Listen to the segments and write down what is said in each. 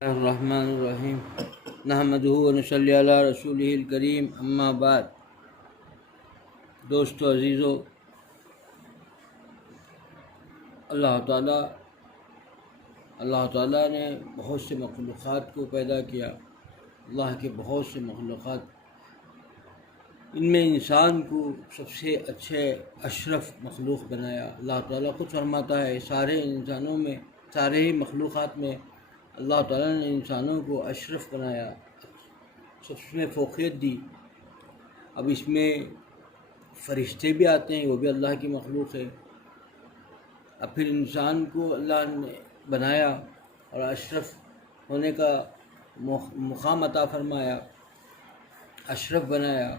الرحمن الرحیم نحمدہ ونصلی علی رسولہ الکریم اما بعد۔ دوستو عزیزو، اللہ تعالیٰ نے بہت سے مخلوقات کو پیدا کیا۔ اللہ کے بہت سے مخلوقات، ان میں انسان کو سب سے اچھے اشرف مخلوق بنایا۔ اللہ تعالیٰ خود فرماتا ہے سارے انسانوں میں، سارے ہی مخلوقات میں اللہ تعالیٰ نے انسانوں کو اشرف بنایا، سب میں فوقیت دی۔ اب اس میں فرشتے بھی آتے ہیں، وہ بھی اللہ کی مخلوق ہے۔ اب پھر انسان کو اللہ نے بنایا اور اشرف ہونے کا مقام عطا فرمایا، اشرف بنایا،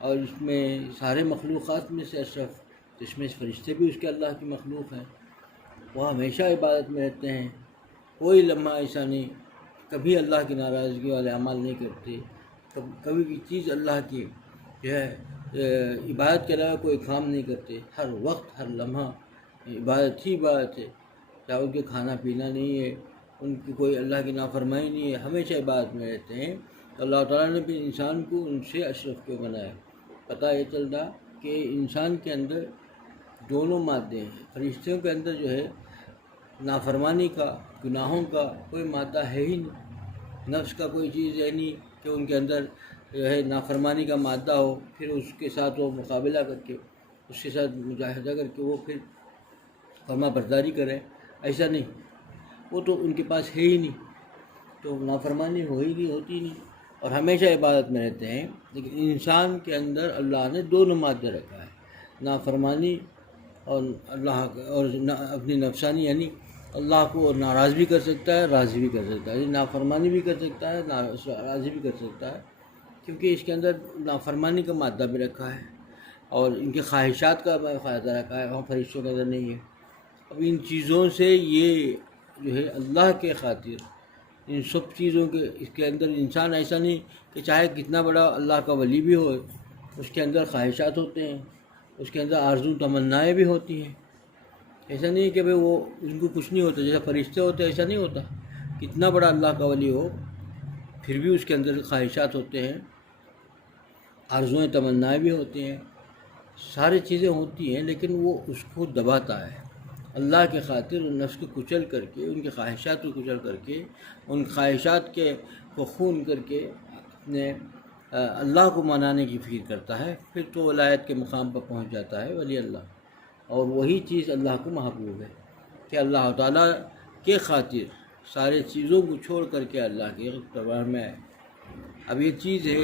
اور اس میں سارے مخلوقات میں سے اشرف، جس میں فرشتے بھی اس کے اللہ کی مخلوق ہیں۔ وہ ہمیشہ عبادت میں رہتے ہیں، کوئی لمحہ ایسا نہیں، کبھی اللہ کی ناراضگی والے عمل نہیں کرتے، کبھی بھی چیز اللہ کی جو ہے عبادت کے علاوہ کوئی کام نہیں کرتے۔ ہر وقت ہر لمحہ عبادت ہی عبادت ہے، چاہے ان کے کھانا پینا نہیں ہے، ان کی کوئی اللہ کی نافرمانی نہیں ہے، ہمیشہ عبادت میں رہتے ہیں۔ تو اللہ تعالیٰ نے بھی انسان کو ان سے اشرف کیوں بنایا؟ پتہ یہ چل رہا کہ انسان کے اندر دونوں مادے ہیں۔ فرشتوں کے اندر جو ہے نافرمانی کا، گناہوں کا کوئی مادہ ہے ہی نہیں، نفس کا کوئی چیز ہے نہیں کہ ان کے اندر جو ہے نافرمانی کا مادہ ہو، پھر اس کے ساتھ وہ مقابلہ کر کے، اس کے ساتھ مجاہدہ کر کے وہ پھر فرما برداری کرے، ایسا نہیں، وہ تو ان کے پاس ہے ہی نہیں، تو نافرمانی ہوتی نہیں، اور ہمیشہ عبادت میں رہتے ہیں۔ لیکن انسان کے اندر اللہ نے دونوں مادے رکھا ہے، نافرمانی اور اللہ اور اپنی نفسانی، یعنی اللہ کو ناراض بھی کر سکتا ہے، راضی بھی کر سکتا ہے، نافرمانی بھی کر سکتا ہے، راضی بھی کر سکتا ہے، کیونکہ اس کے اندر نافرمانی کا مادہ بھی رکھا ہے اور ان کے خواہشات کا فائدہ رکھا ہے، وہاں فرشتوں کے اندر نہیں ہے۔ اب ان چیزوں سے یہ جو ہے اللہ کے خاطر ان سب چیزوں کے اس کے اندر انسان ایسا نہیں کہ چاہے کتنا بڑا اللہ کا ولی بھی ہو، اس کے اندر خواہشات ہوتے ہیں، اس کے اندر آرزو تمنائیں بھی ہوتی ہیں۔ ایسا نہیں کہ وہ ان کو کچھ نہیں ہوتا، جیسا فرشتے ہوتے ایسا نہیں ہوتا۔ کتنا بڑا اللہ کا ولی ہو پھر بھی اس کے اندر خواہشات ہوتے ہیں، آرزوئیں تمنائیں بھی ہوتی ہیں، ساری چیزیں ہوتی ہیں، لیکن وہ اس کو دباتا ہے اللہ کے خاطر، ان نفس کو کچل کر کے، ان کے خواہشات کو کچل کر کے، ان خواہشات کو خون کر کے اپنے اللہ کو منانے کی فکر کرتا ہے، پھر تو ولایت کے مقام پر پہنچ جاتا ہے ولی اللہ۔ اور وہی چیز اللہ کو محبوب ہے کہ اللہ تعالیٰ کے خاطر سارے چیزوں کو چھوڑ کر کے اللہ کے دربار میں آئے۔ اب یہ چیز ہے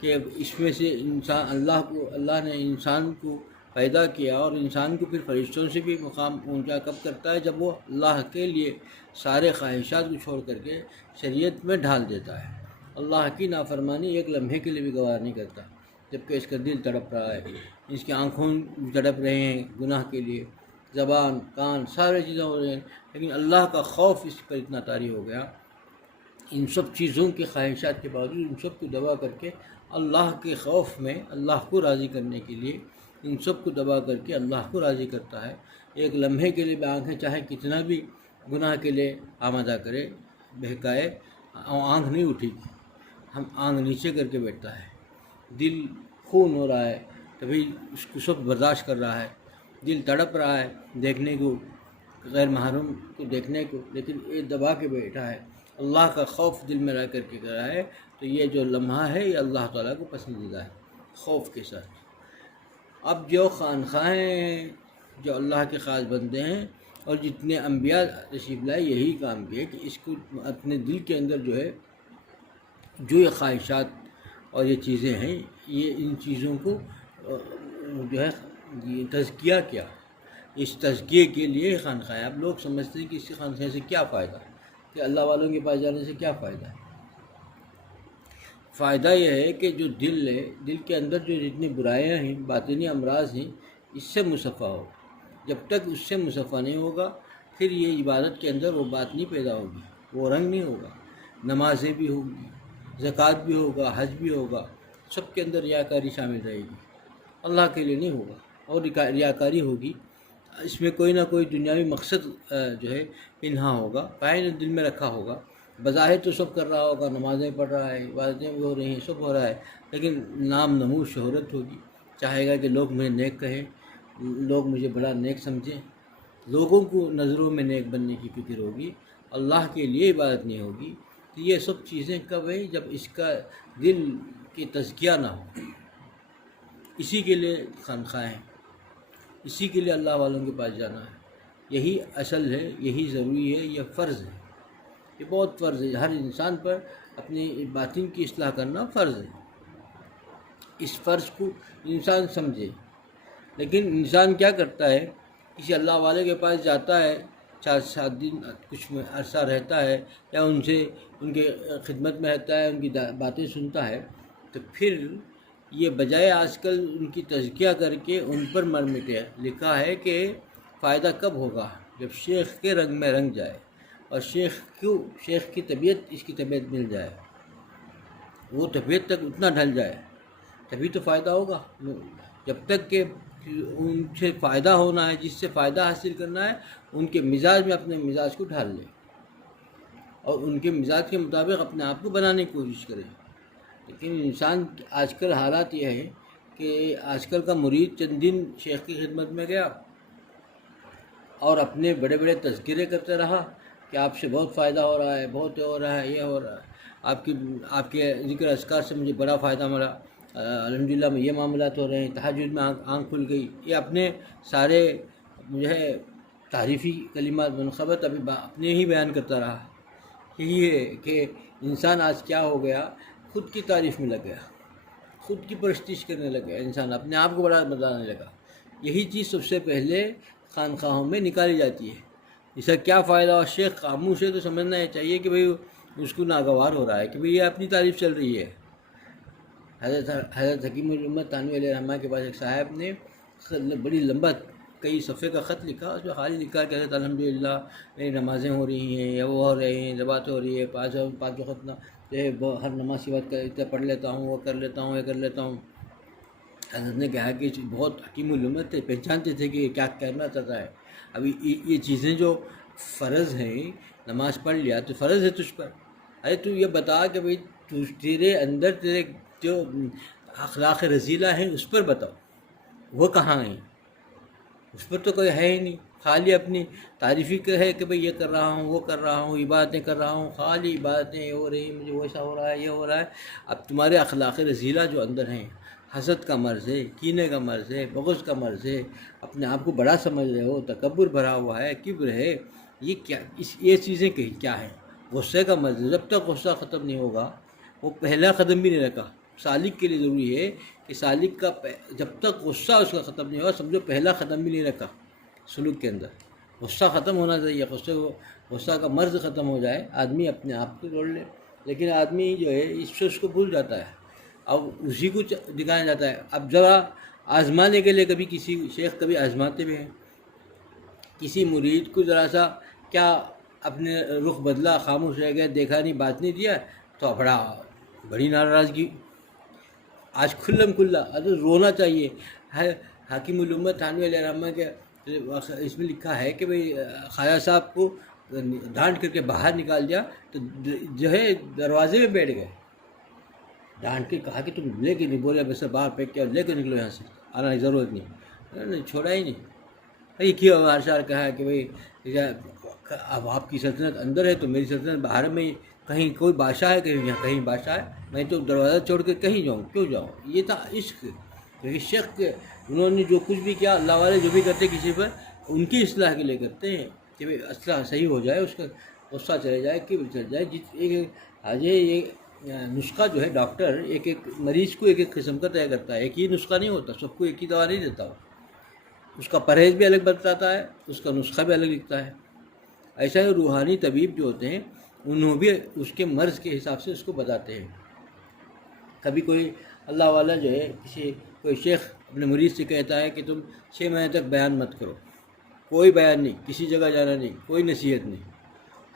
کہ اس میں سے اللہ نے انسان کو پیدا کیا، اور انسان کو پھر فرشتوں سے بھی مقام اونچا کب کرتا ہے؟ جب وہ اللہ کے لیے سارے خواہشات کو چھوڑ کر کے شریعت میں ڈھال دیتا ہے۔ اللہ کی نافرمانی ایک لمحے کے لیے بھی گوار نہیں کرتا، جبکہ اس کا دل تڑپ رہا ہے، اس کی آنکھوں تڑپ رہے ہیں گناہ کے لیے، زبان، کان، سارے چیزیں ہو رہے ہیں، لیکن اللہ کا خوف اس پر اتنا طاری ہو گیا، ان سب چیزوں کے خواہشات کے باوجود ان سب کو دبا کر کے اللہ کے خوف میں اللہ کو راضی کرنے کے لیے ان سب کو دبا کر کے اللہ کو راضی کرتا ہے۔ ایک لمحے کے لیے بھی آنکھیں چاہے کتنا بھی گناہ کے لیے آمادہ کرے، بہکائے، آنکھ نہیں اٹھے گی، ہم آنکھ نیچے کر کے بیٹھتا ہے، دل خون ہو رہا ہے تبھی اس کو سب برداشت کر رہا ہے، دل تڑپ رہا ہے دیکھنے کو، غیر محرم کو دیکھنے کو، لیکن یہ دبا کے بیٹھا ہے، اللہ کا خوف دل میں رہ کر کے کر رہا ہے۔ تو یہ جو لمحہ ہے یہ اللہ تعالیٰ کو پسندیدہ ہے، خوف کے ساتھ۔ اب جو خانخواہیں ہیں، جو اللہ کے خاص بندے ہیں، اور جتنے انبیاء تشریف لائے، یہی کام کیے کہ اس کو اپنے دل کے اندر جو ہے جو یہ خواہشات اور یہ چیزیں ہیں، یہ ان چیزوں کو جو ہے تزکیہ کیا۔ اس تزکیے کے لیے خانخواہیں، اب لوگ سمجھتے ہیں کہ اس خانخواہیں سے کیا فائدہ ہے، کہ اللہ والوں کے پاس جانے سے کیا فائدہ ہے؟ فائدہ یہ ہے کہ جو دل ہے، دل کے اندر جو جتنی برائیاں ہیں، باطنی امراض ہیں، اس سے مصفا ہو۔ جب تک اس سے مصفا نہیں ہوگا، پھر یہ عبادت کے اندر وہ بات نہیں پیدا ہوگی، وہ رنگ نہیں ہوگا، نمازیں بھی ہوں گی، زکوٰۃ بھی ہوگا، حج بھی ہوگا، سب کے اندر ریاکاری شامل رہے گی، اللہ کے لیے نہیں ہوگا، اور ریاکاری ہوگی، اس میں کوئی نہ کوئی دنیاوی مقصد جو ہے پنہا ہوگا، پائے دل میں رکھا ہوگا، بظاہر تو سب کر رہا ہوگا، نمازیں پڑھ رہا ہے، عبادتیں بھی ہو رہی ہیں، سب ہو رہا ہے، لیکن نام نمود شہرت ہوگی، چاہے گا کہ لوگ مجھے نیک کہیں، لوگ مجھے بڑا نیک سمجھیں، لوگوں کو نظروں میں نیک بننے کی فکر ہوگی، اللہ کے لیے عبادت نہیں ہوگی۔ تو یہ سب چیزیں کب ہیں؟ جب اس کا دل کی تزکیہ نہ ہو۔ اسی کے لیے خانقاہیں، اسی کے لیے اللہ والوں کے پاس جانا ہے، یہی اصل ہے، یہی ضروری ہے، یہ فرض ہے، یہ بہت فرض ہے، ہر انسان پر اپنی باطن کی اصلاح کرنا فرض ہے۔ اس فرض کو انسان سمجھے، لیکن انسان کیا کرتا ہے؟ کسی اللہ والے کے پاس جاتا ہے، 4-7 دن کچھ عرصہ رہتا ہے، یا ان کے خدمت میں رہتا ہے، ان کی باتیں سنتا ہے، تو پھر یہ بجائے آج کل ان کی تزکیہ کر کے ان پر مر مٹے، لکھا ہے کہ فائدہ کب ہوگا؟ جب شیخ کے رنگ میں رنگ جائے، اور شیخ کی طبیعت اس کی طبیعت مل جائے، وہ طبیعت تک اتنا ڈھل جائے، تبھی تو فائدہ ہوگا۔ جب تک کہ ان سے فائدہ ہونا ہے، جس سے فائدہ حاصل کرنا ہے، ان کے مزاج میں اپنے مزاج کو ڈھال لے، اور ان کے مزاج کے مطابق اپنے آپ کو بنانے کی کوشش کرے۔ لیکن انسان آج کل حالات یہ ہے کہ آج کل کا مرید چند دن شیخ کی خدمت میں گیا اور اپنے بڑے بڑے تذکرے کرتے رہا کہ آپ سے بہت فائدہ ہو رہا ہے، بہت ہو رہا ہے، یہ ہو رہا ہے، آپ کے ذکر اذکار سے مجھے بڑا فائدہ ملا، الحمدللہ میں یہ معاملات ہو رہے ہیں، تہجد میں آنکھ کھل گئی، یہ اپنے سارے جو ہے تعریفی کلمات منقبت ابھی اپنے ہی بیان کرتا رہا۔ یہی ہے کہ انسان آج کیا ہو گیا؟ خود کی تعریف میں لگ گیا، خود کی پرستش کرنے لگ گیا، انسان اپنے آپ کو بڑا بتانے لگا۔ یہی چیز سب سے پہلے خانقاہوں میں نکالی جاتی ہے۔ اس کا کیا فائدہ؟ اور شیخ خاموش ہے تو سمجھنا یہ چاہیے کہ بھئی اس کو ناگوار ہو رہا ہے، کہ بھئی یہ اپنی تعریف چل رہی ہے۔ حضرت حکیم الامت تھانوی علیہ رحمہ کے پاس ایک صاحب نے بڑی لمبا کئی صفحے کا خط لکھا، اس میں خالی لکھا کہ حضرت الحمدللہ میری نمازیں ہو رہی ہیں، یا وہ ہو رہی ہیں، زبات ہو رہی ہے، پانچ وقت ہر نماز کی بات پڑھ لیتا ہوں، وہ کر لیتا ہوں، یہ کر لیتا ہوں۔ حضرت نے کہا کہ بہت حکیم الامت تھے، پہچانتے تھے کہ کیا کرنا چاہتا ہے۔ ابھی یہ چیزیں جو فرض ہیں، نماز پڑھ لیا تو فرض ہے تجھ پر، ارے تو یہ بتا کہ بھئی تیرے اندر تیرے جو اخلاق رذیلہ ہیں اس پر بتاؤ، وہ کہاں ہیں؟ اس پر تو کوئی ہے ہی نہیں، خالی اپنی تعریفی ہے کہ بھئی یہ کر رہا ہوں، وہ کر رہا ہوں، عبادتیں کر رہا ہوں، خالی عبادتیں ہو رہی، مجھے ویسا ہو رہا ہے، یہ ہو رہا ہے۔ اب تمہارے اخلاق رذیلہ جو اندر ہیں، حسد کا مرض ہے، کینے کا مرض ہے، بغض کا مرض ہے، اپنے آپ کو بڑا سمجھ رہے ہو، تکبر بھرا ہوا ہے، کبر ہے، یہ کیا یہ چیزیں کیا ہیں؟ غصے کا مرض ہے۔ جب تک غصہ ختم نہیں ہوگا، وہ پہلا قدم بھی نہیں رکھا۔ سالک کے لیے ضروری ہے کہ سالک کا جب تک غصہ اس کا ختم نہیں ہوا، سمجھو پہلا قدم بھی نہیں رکھا سلوک کے اندر۔ غصہ ختم ہونا چاہیے، غصہ کا مرض ختم ہو جائے، آدمی اپنے آپ کو جوڑ لے۔ لیکن آدمی جو ہے اس کو بھول جاتا ہے، اب اسی کو دکھایا جاتا ہے۔ اب ذرا آزمانے کے لیے کبھی کسی شیخ کبھی آزماتے بھی ہیں، کسی مرید کو ذرا سا کیا اپنے رخ بدلا، خاموش رہ گیا، دیکھا نہیں، بات نہیں دیا، تو بڑی ناراضگی۔ آج کھلم کھلا رونا چاہیے۔ حکیم الامت تھانوی علیہ رحمہ کے اس میں لکھا ہے کہ بھئی خواجہ صاحب کو ڈانٹ کر کے باہر نکال دیا تو جو ہے دروازے میں بیٹھ گئے، ڈانٹ کے کہا کہ تم لے کے نہیں، بولے بس باہر پھینک کے لے کے نکلو یہاں سے، آنا کی ضرورت نہیں، چھوڑا ہی نہیں۔ یہ کیا ہر سال کہا کہ بھئی اب آپ کی سلطنت اندر ہے تو میری سلطنت باہر میں، کہیں کوئی بادشاہ ہے، کہیں بادشاہ ہے، میں تو دروازہ چھوڑ کے کہیں جاؤں، کیوں جاؤں؟ یہ تھا عشق، کیونکہ شیخ انہوں نے جو کچھ بھی کیا، اللہ والے جو بھی کرتے کسی پر ان کی اصلاح کے لیے کرتے ہیں، کہ بھئی اصلاح صحیح ہو جائے، اس کا غصہ چلے جائے، کبر چل جائے۔ یہ نسخہ جو ہے ڈاکٹر ایک مریض کو ایک قسم کا طے کرتا ہے، ایک ہی نسخہ نہیں ہوتا، سب کو ایک ہی دوا نہیں دیتا، اس کا پرہیز بھی الگ بتاتا ہے، اس کا نسخہ بھی الگ لکھتا ہے۔ ایسا ہی روحانی طبیب جو ہوتے ہیں انہوں بھی اس کے مرض کے حساب سے اس کو بتاتے ہیں۔ کبھی کوئی اللہ والا جو ہے کوئی شیخ اپنے مرید سے کہتا ہے کہ تم 6 مہینے تک بیان مت کرو، کوئی بیان نہیں، کسی جگہ جانا نہیں، کوئی نصیحت نہیں۔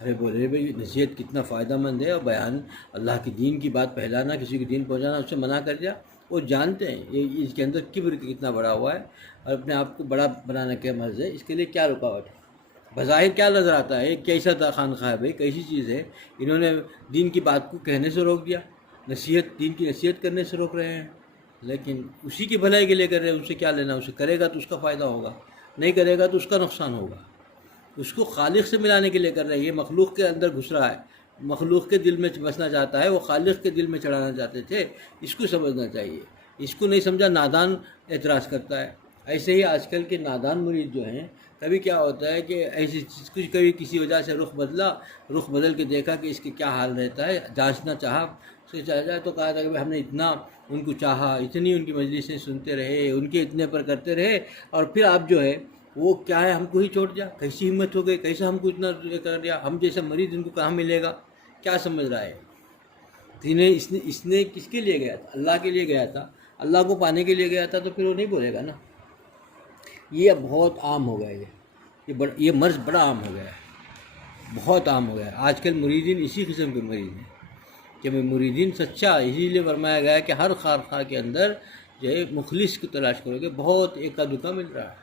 ارے بولے بھائی نصیحت کتنا فائدہ مند ہے، اور بیان اللہ کی دین کی بات پھیلانا، کسی کی دین پہنچانا، اس سے منع کر دیا۔ وہ جانتے ہیں یہ اس کے اندر کبر کتنا بڑا ہوا ہے، اور اپنے آپ کو بڑا بنانے کا مرض ہے، اس کے لیے کیا رکاوٹ ہے؟ بظاہر کیا نظر آتا ہے کیسا تھا خانقاہ ہے بھائی، کیسی چیز ہے؟ انہوں نے دین کی بات کو کہنے سے روک دیا، دین کی نصیحت کرنے سے روک رہے ہیں، لیکن اسی کی بھلائی کے لیے کر رہے ہیں. ان سے کیا لینا؟ اسے کرے گا تو اس کا فائدہ ہوگا، نہیں کرے گا تو اس کا نقصان ہوگا. اس کو خالق سے ملانے کے لیے کر رہے ہیں. یہ مخلوق کے اندر گھس رہا ہے، مخلوق کے دل میں بسنا چاہتا ہے، وہ خالق کے دل میں چڑھانا چاہتے تھے. اس کو سمجھنا چاہیے. اس کو نہیں سمجھا، نادان اعتراض کرتا ہے. ایسے ہی آج کل کے نادان مرید جو ہیں، کبھی کیا ہوتا ہے کہ ایسی کچھ کبھی کسی وجہ سے رخ بدل کے دیکھا کہ اس کے کیا حال رہتا ہے، جانچنا چاہا، اس سے چاہ جائے تو کہا تھا کہ ہم نے اتنا ان کو چاہا، اتنی ان کی مجلسیں سنتے رہے، ان کے اتنے پر کرتے رہے، اور پھر آپ جو ہے وہ کیا ہے ہم کو ہی چھوڑ دیا. کیسی ہمت ہو گئی، کیسا ہم کو اتنا کر دیا؟ ہم جیسا مریض ان کو کہاں ملے گا؟ کیا سمجھ رہا ہے؟ اس نے کس کے لیے گیا تھا؟ اللہ کے لیے گیا تھا، اللہ کو پانے کے لیے گیا تھا، تو پھر وہ نہیں بولے گا نا. یہ اب بہت عام ہو گیا ہے، یہ مرض بڑا عام ہو گیا ہے، بہت عام ہو گیا ہے. آج کل مریدین اسی قسم کے مریض ہیں کہ مریدین سچا، اسی لیے فرمایا گیا ہے کہ ہر خانقاہ کے اندر جو ہے مخلص کی تلاش کرو گے. بہت ایکا دکا مل رہا ہے.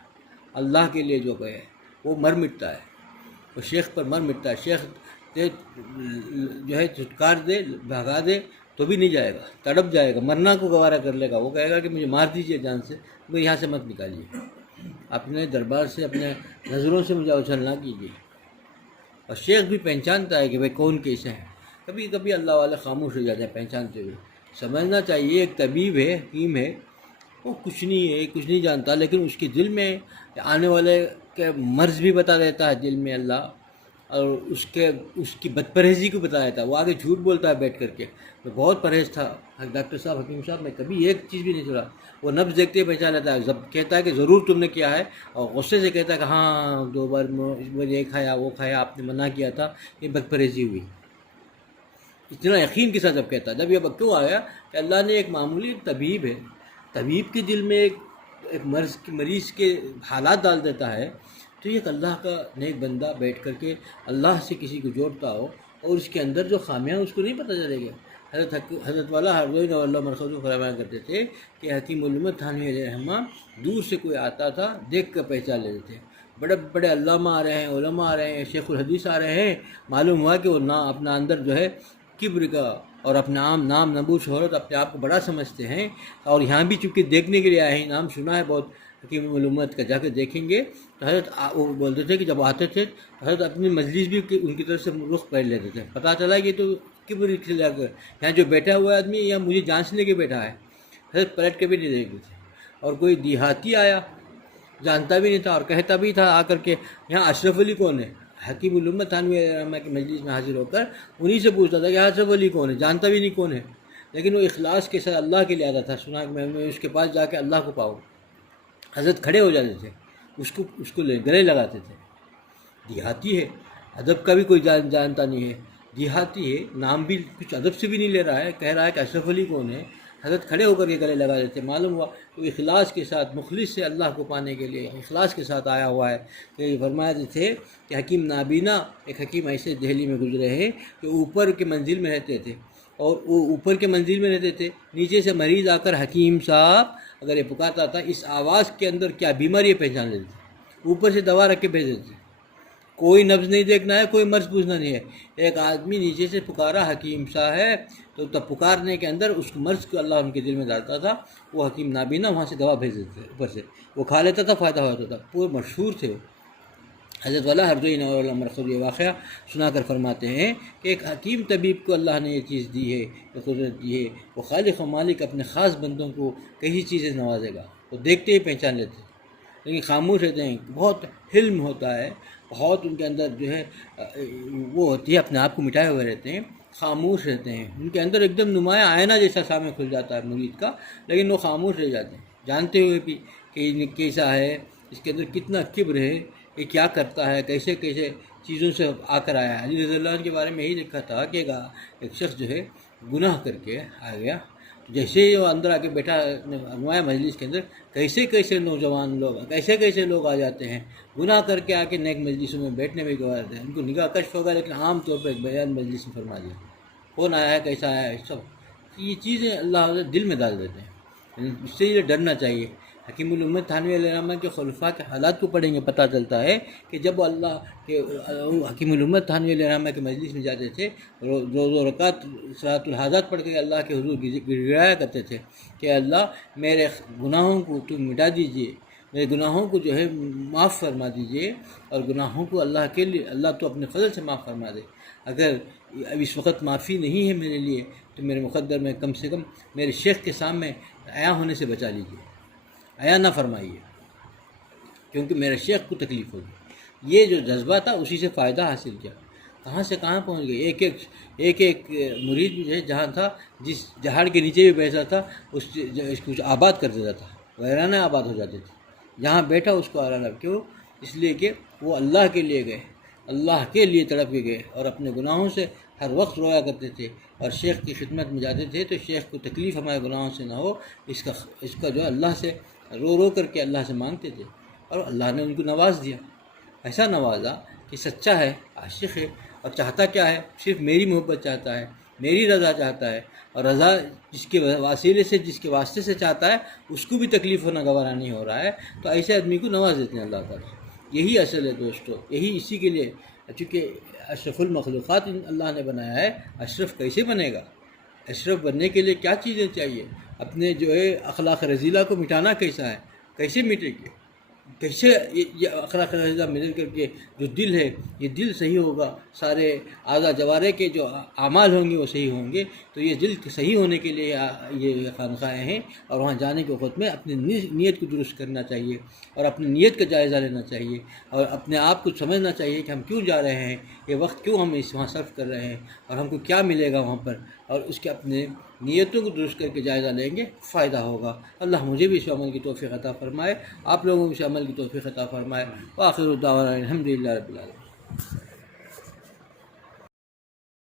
اللہ کے لیے جو کہے وہ مر مٹتا ہے، وہ شیخ پر مر مٹتا ہے. شیخ جو ہے چھٹکار دے، بھگا دے تو بھی نہیں جائے گا، تڑپ جائے گا، مرنا کو گوارا کر لے گا. وہ کہے گا کہ مجھے مار دیجئے جان سے، مجھے یہاں سے مت نکالیے، اپنے دربار سے، اپنے نظروں سے مجھے اوچھل نہ کیجیے. اور شیخ بھی پہچانتا ہے کہ بھائی کون کیسے ہیں. کبھی کبھی اللہ والے خاموش ہو جاتے ہیں پہچانتے ہوئے. سمجھنا چاہیے ایک طبیب ہے، حکیم ہے، وہ کچھ نہیں ہے، کچھ نہیں جانتا، لیکن اس کے دل میں آنے والے کے مرض بھی بتا دیتا ہے دل میں اللہ، اور اس کی بد پرہیزی کو بتا دیتا ہے. وہ آگے جھوٹ بولتا ہے بیٹھ کر کے، میں بہت پرہیز تھا ڈاکٹر صاحب، حکیم صاحب، میں کبھی ایک چیز بھی نہیں چھوڑا. وہ نبض دیکھتے ہی پہچان لیتا ہے. جب کہتا ہے کہ ضرور تم نے کیا ہے، اور غصے سے کہتا ہے کہ ہاں 2 بار مجھے یہ کھایا وہ کھایا، آپ نے منع کیا تھا، یہ بد پرہیزی ہوئی. اتنا یقین کے ساتھ جب کہتا ہے. جب یہ کیوں آیا کہ اللہ نے ایک معمولی طبیب ہے، طبیب کے دل میں ایک مریض کے حالات ڈال دیتا ہے، تو ایک اللہ کا نیک بندہ بیٹھ کر کے اللہ سے کسی کو جوڑتا ہو، اور اس کے اندر جو خامیاں اس کو نہیں پتہ چلے گا. حضرت والا حرزوئی اللہ مرخوض فرمایا کرتے تھے کہ حکیم علامہ تھانوی علیہ رحمہ دور سے کوئی آتا تھا، دیکھ کر پہچان لیتے تھے. بڑے بڑے علامہ آ رہے ہیں، علماء آ رہے ہیں، شیخ الحدیث آ رہے ہیں، معلوم ہوا کہ وہ اپنا اندر جو ہے کبر کا اور اپنا نام نبو شہرت اپنے آپ کو بڑا سمجھتے ہیں. اور یہاں بھی چونکہ دیکھنے کے لیے آئے ہیں، نام سنا ہے بہت حکیم علومت کا، جا کے دیکھیں گے. تو حضرت وہ بولتے تھے کہ جب آتے تھے حضرت اپنی مجلس بھی ان کی طرف سے رخ پہن لیتے تھے. پتہ چلا کہ تو کبر سے جا کر یہاں جو بیٹھا ہوا آدمی یہاں مجھے جانچنے کے بیٹھا ہے. حضرت پلٹ کے بھی نہیں دیکھتے تھے. اور کوئی دیہاتی آیا، جانتا بھی نہیں تھا، اور کہتا بھی تھا آ کر کے یہاں اشرف علی کون ہے. حکیم علامہ تھانوی علیہ رحمہ کی مجلس میں حاضر ہو کر انہی سے پوچھتا تھا کہ اشرف علی کون ہے، جانتا بھی نہیں کون ہے. لیکن وہ اخلاص کے ساتھ اللہ کے لیے آتا تھا. سنا کہ میں اس کے پاس جا کے اللہ کو پاؤں. حضرت کھڑے ہو جاتے تھے، اس کو گلے لگاتے تھے. دیہاتی ہے، ادب کا بھی کوئی جانتا نہیں ہے، دیہاتی ہے، نام بھی کچھ ادب سے بھی نہیں لے رہا ہے، کہہ رہا ہے کہ اشرف علی کون ہے. حضرت کھڑے ہو کر کے گلے لگا دیتے. معلوم ہوا کہ اخلاص کے ساتھ، مخلص سے اللہ کو پانے کے لیے اخلاص کے ساتھ آیا ہوا ہے. کہ فرمایا تھے کہ حکیم نابینا، ایک حکیم ایسے دہلی میں گزرے ہیں کہ اوپر کے منزل میں رہتے تھے، اور وہ اوپر کے منزل میں رہتے تھے. نیچے سے مریض آ کر حکیم صاحب اگر یہ پکارتا تھا، اس آواز کے اندر کیا بیماری ہے پہچان لیتے تھے. اوپر سے دوا رکھ کے بھیج دیتے. کوئی نبض نہیں دیکھنا ہے، کوئی مرض پوچھنا نہیں ہے. ایک آدمی نیچے سے پکارا حکیم صاحب ہے، تو تب پکارنے کے اندر اس مرض کو اللہ ان کے دل میں ڈالتا تھا. وہ حکیم نابینا وہاں سے دوا بھیج دیتے تھے، اوپر سے وہ کھا لیتا تھا، فائدہ ہوتا تھا. پورے مشہور تھے وہ. حضرت والا حرزوئی اللہ مرخوض یہ واقعہ سنا کر فرماتے ہیں کہ ایک حکیم طبیب کو اللہ نے یہ چیز دی ہے، یہ قدرت دی ہے. وہ خالق و مالک اپنے خاص بندوں کو کئی چیزیں نوازے گا، وہ دیکھتے ہی پہچان لیتے ہیں، لیکن خاموش رہتے ہیں. بہت حلم ہوتا ہے، بہت ان کے اندر جو ہے وہ ہوتی ہے، اپنے آپ کو مٹائے ہوئے رہتے ہیں، خاموش رہتے ہیں. ان کے اندر ایک دم نمایاں آئینہ جیسا سامنے کھل جاتا ہے مرید کا، لیکن وہ خاموش رہ جاتے ہیں، جانتے ہوئے بھی کہ یہ کیسا ہے، اس کے اندر کتنا کبر ہے، یہ کیا کرتا ہے، کیسے کیسے چیزوں سے آ کر آیا ہے. علی رضی اللہ عنہ کے بارے میں یہی لکھا تھا کہ ایک شخص جو ہے گناہ کر کے آ گیا. جیسے ہی وہ اندر آ کے بیٹھا نمایاں مجلس کے اندر، کیسے کیسے نوجوان لوگ، کیسے کیسے لوگ آ جاتے ہیں گناہ کر کے، آ کے نیک مجلسوں میں بیٹھنے میں گوارتے ہیں. ان کو نگاہ کشف ہوگا، لیکن عام طور پر ایک بیان مجلس میں فرما دیا کون آیا ہے، کیسا آیا ہے، سب یہ چیزیں اللہ دل میں ڈال دیتے ہیں. اس سے یہ ڈرنا چاہیے. حکیم الامت تھانوی علیہ الرحمہ کے خلفاء کے حالات کو پڑھیں گے پتہ چلتا ہے کہ جب اللہ کے حکیم الامت تھانوی علیہ الرحمہ کے مجلس میں جاتے تھے، دو رکعت صلاۃ الحاجات پڑھ کے اللہ کے حضور گڑگڑایا کرتے تھے کہ اللہ میرے گناہوں کو تو مٹا دیجیے، میرے گناہوں کو جو ہے معاف فرما دیجیے، اور گناہوں کو اللہ کے لیے اللہ تو اپنے فضل سے معاف فرما دے۔ اگر اب اس وقت معافی نہیں ہے میرے لیے تو میرے مقدر میں کم سے کم میرے شیخ کے سامنے عیاں ہونے سے بچا لیجیے، عیاں نہ فرمائیے، کیونکہ میرے شیخ کو تکلیف ہوگی۔ یہ جو جذبہ تھا اسی سے فائدہ حاصل کیا، کہاں سے کہاں پہنچ گئے۔ ایک مرید جو ہے جہاں تھا، جس جہاڑ کے نیچے بھی بیٹھا تھا اس کو آباد کر دیتا تھا، ویرانہ آباد ہو جاتے تھے۔ جہاں بیٹھا اس کو آرانہ، کیوں؟ اس لیے کہ وہ اللہ کے لیے گئے، اللہ کے لیے تڑپ کے گئے، اور اپنے گناہوں سے ہر وقت رویا کرتے تھے، اور شیخ کی خدمت میں جاتے تھے تو شیخ کو تکلیف ہمارے گناہوں سے نہ ہو، اس کا جو ہے اللہ سے رو کر کے اللہ سے مانگتے تھے، اور اللہ نے ان کو نواز دیا، ایسا نوازا کہ سچا ہے، عاشق ہے، اور چاہتا کیا ہے؟ صرف میری محبت چاہتا ہے، میری رضا چاہتا ہے، اور رضا جس کے وسیلے سے، جس کے واسطے سے چاہتا ہے، اس کو بھی تکلیف ہونا گوارا نہیں ہو رہا ہے، تو ایسے آدمی کو نواز دیتے ہیں اللہ تعالیٰ۔ یہی اصل ہے دوستو، یہی اسی کے لیے، چونکہ اشرف المخلوقات اللہ نے بنایا ہے، اشرف کیسے بنے گا؟ اشرف بننے کے لیے کیا چیزیں چاہیے؟ اپنے جو ہے اخلاق رذیلہ کو مٹانا کیسا ہے؟ کیسے مٹے گی؟ کیسے یہ اخلاق رذیلہ مل کر کے جو دل ہے، یہ دل صحیح ہوگا، سارے اعضاء جوارح کے جو اعمال ہوں گے وہ صحیح ہوں گے، تو یہ دل صحیح ہونے کے لیے یہ خانقاہیں ہیں، اور وہاں جانے کے وقت میں اپنی نیت کو درست کرنا چاہیے، اور اپنی نیت کا جائزہ لینا چاہیے، اور اپنے آپ کو سمجھنا چاہیے کہ ہم کیوں جا رہے ہیں، یہ وقت کیوں ہم وہاں صرف کر رہے ہیں، اور ہم کو کیا ملے گا وہاں پر، اور اس کے اپنے نیتوں کو درست کر کے جائزہ لیں گے، فائدہ ہوگا۔ اللہ مجھے بھی اس عمل کی توفیق عطا فرمائے، آپ لوگوں کو اس عمل کی توفیق عطا فرمائے۔ وآخر دعوانا الحمدللہ رب العالمین۔